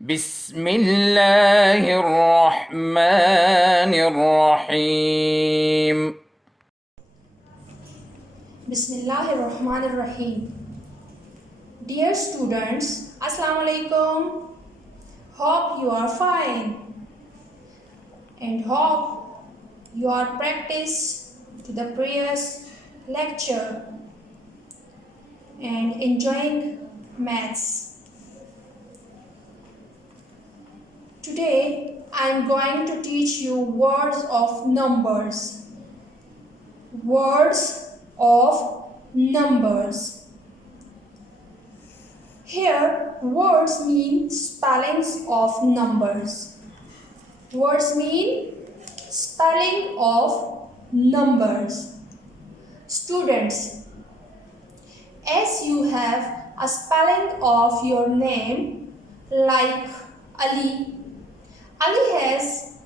بسم الله الرحمن الرحيم. Bismillahirrahmanirrahim. Dear students, Assalamu alaikum. Hope you are fine and hope you are practice to the previous lecture and enjoying maths. Today I am going to teach you words of numbers. Words of numbers. Here, words mean spellings of numbers. Words mean spelling of numbers. Students, as you have a spelling of your name like Ali, Ali has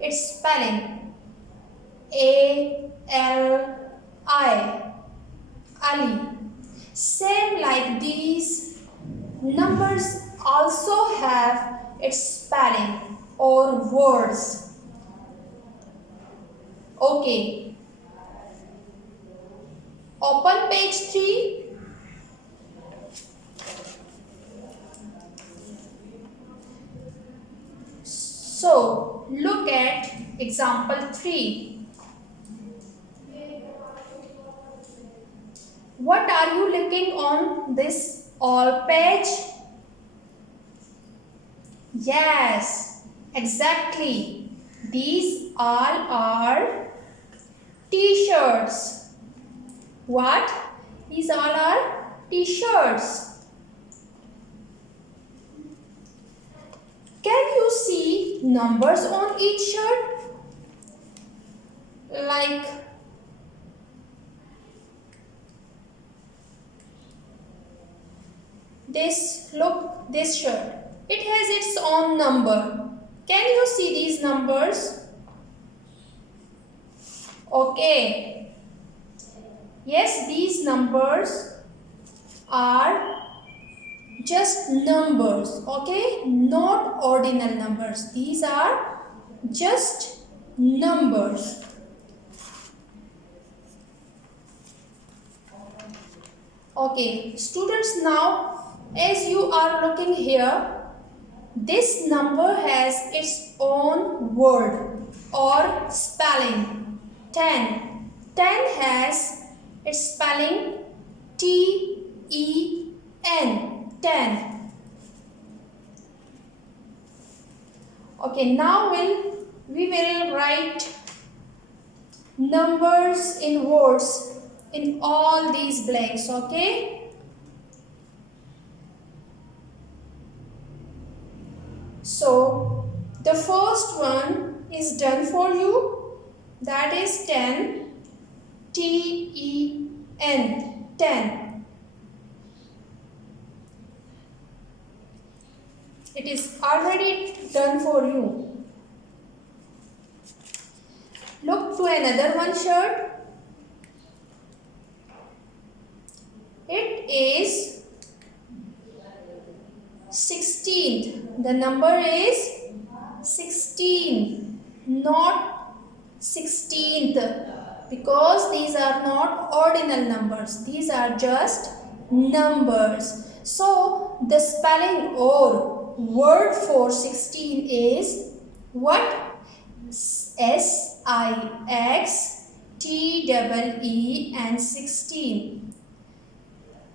its spelling A-L-I, Ali. Same like these, numbers also have its spelling or words. Okay. Open page 3. So, look at example 3. What are you looking on this all page? Yes, exactly. These all are t-shirts. What? These all are t-shirts. Can you see numbers on each shirt? Like this, look, this shirt. It has its own number. Can you see these numbers? Okay. Yes, these numbers are just numbers, okay? Not ordinal numbers. These are just numbers. Okay, students, now as you are looking here, this number has its own word or spelling. 10. 10 has its spelling T-E-N. 10. Okay, now we will write numbers in words in all these blanks, okay? So, the first one is done for you. That is 10. T-E-N. 10. It is already done for you. Look to another one shirt. It is 16. The number is 16, not 16th, because these are not ordinal numbers. These are just numbers. So the spelling or word for 16 is what? S-I-X-T-E-E-N 16.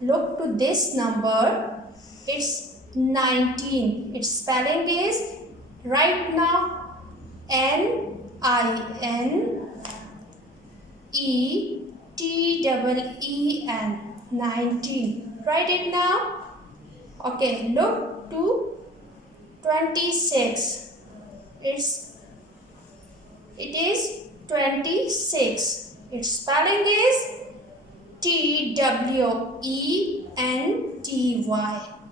Look to this number. It's 19. Its spelling is right now N-I-N-E-T-E-E-N 19. Write it now. Okay, look to 26. It is 26. Its spelling is T-W-E-N-T-Y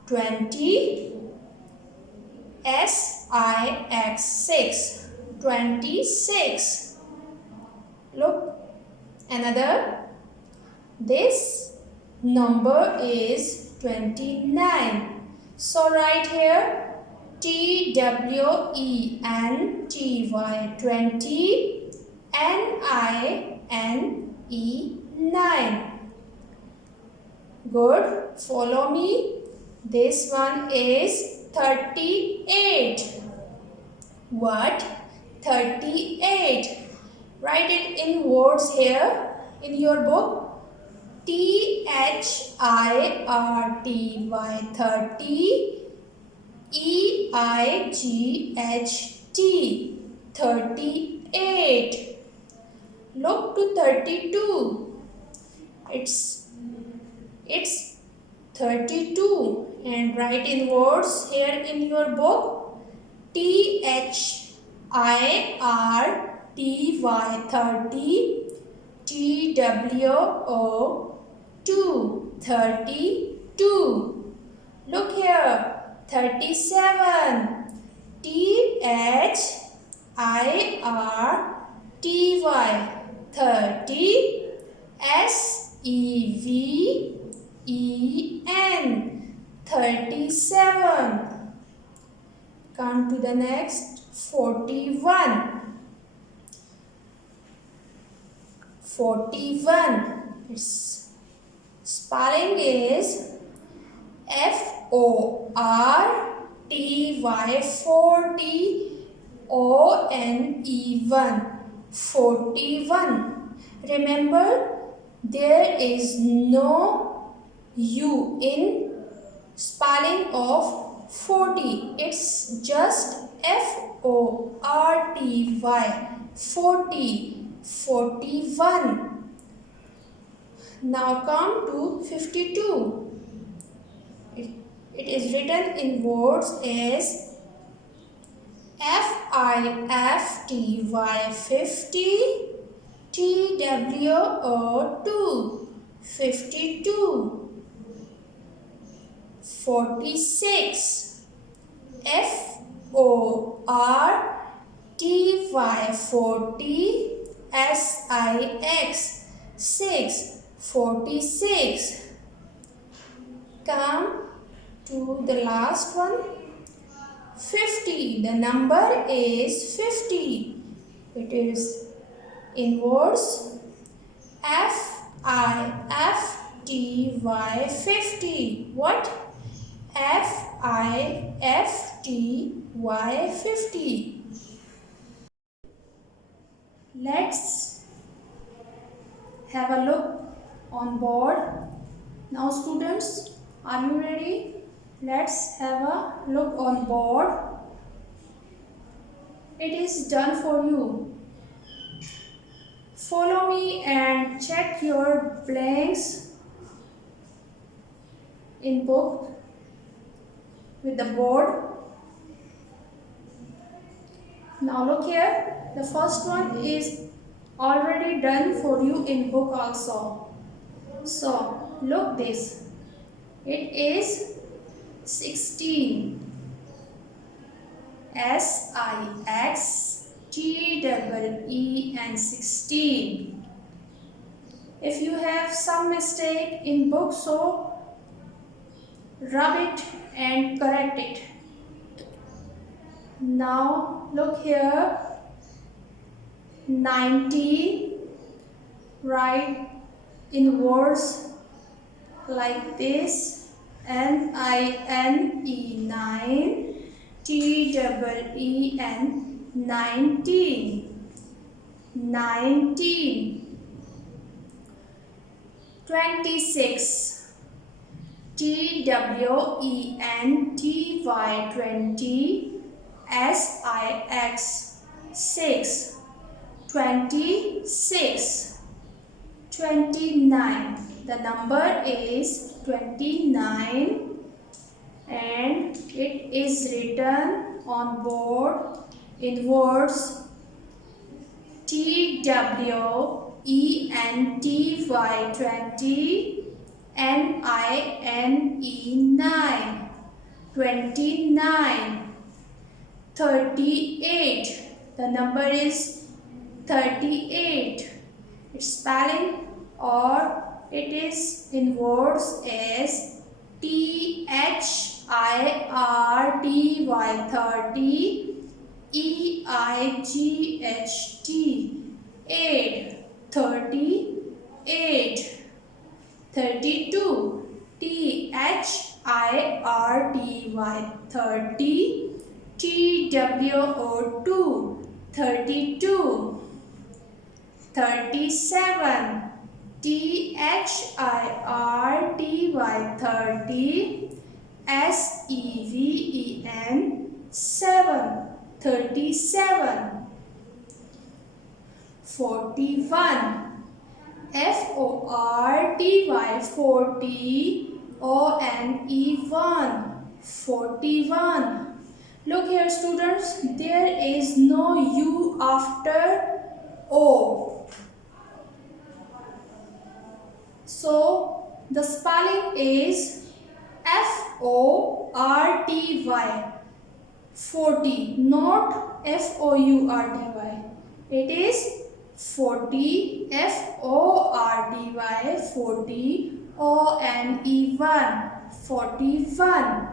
20. S-I-X 6. 26. Look, another. This number is 29. So write here TWENTY 20, NINE 9. Good. Follow me. This one is 38. What? 38. Write it in words here in your book. THIRTY 30, EIGHT 38. Look to 32. It's 32 and write in words here in your book. THIRTY 30, TWO 32. Look here. 37. THIRTY 30, SEVEN 37. Come to the next. 41. 41. Its spelling is FORTY 40 ONE 41. Remember, there is no U in spelling of 40. It's just FORTY 40. 41. Now come to 52. It is written in words as FIFTY 50, TWO 52. 46. FORTY 40, SIX 6 46. Come to the last one. 50. The number is 50. It is in words FIFTY 50. What? FIFTY 50. Let's have a look on board. Now students, are you ready? Let's have a look on board. It is done for you. Follow me and check your blanks in book with the board. Now look here. The first one is already done for you in book also. So look this. It is 16. SIXTEEN 16. If you have some mistake in book, so rub it and correct it. Now look here. 19. Write in words like this. NINE 9, TEEN 19. 19. 26. TWENTY 20, SIX 6. 26. 29. The number is 29 and it is written on board in words TWENTY 20, NINE 9. 29. 38. The number is 38. Its spelling or it is in words as THIRTY, EIGHT, 8, 38, 32, THIRTY, 30, TWO2, 32, 37, THIRTY, 30, SEVEN, 7, 37, 41, FORTY, 40, ONE1, 41. Look here students, there is no U after O. So the spelling is FORTY, 40, not FOURTY. It is 40, FORTY, 40, ONE1, 41.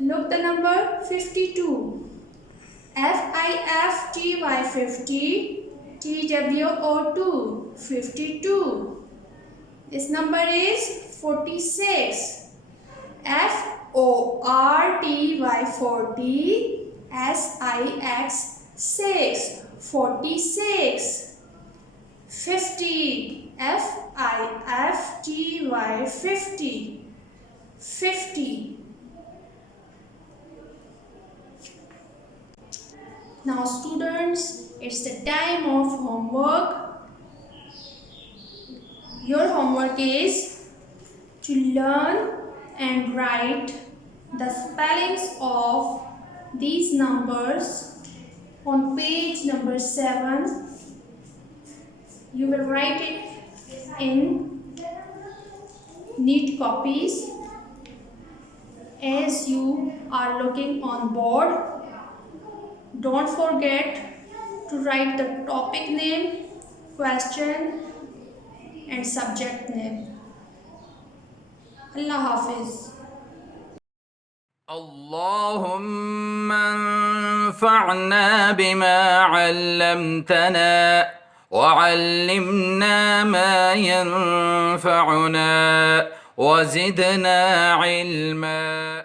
Look the number 52. FIFTY, 50, TWO2, 52. This number is 46. FORTY, 40, SIX, 6, 46. 50. FIFTY, 50, 50. Now students, it's the time of homework. Your homework is to learn and write the spellings of these numbers on page number 7. You will write it in neat copies as you are looking on board. Don't forget to write the topic name, question and subject name. Allah Hafiz. اللهم انفعنا بما علمتنا وعلمنا ما ينفعنا وزدنا علما.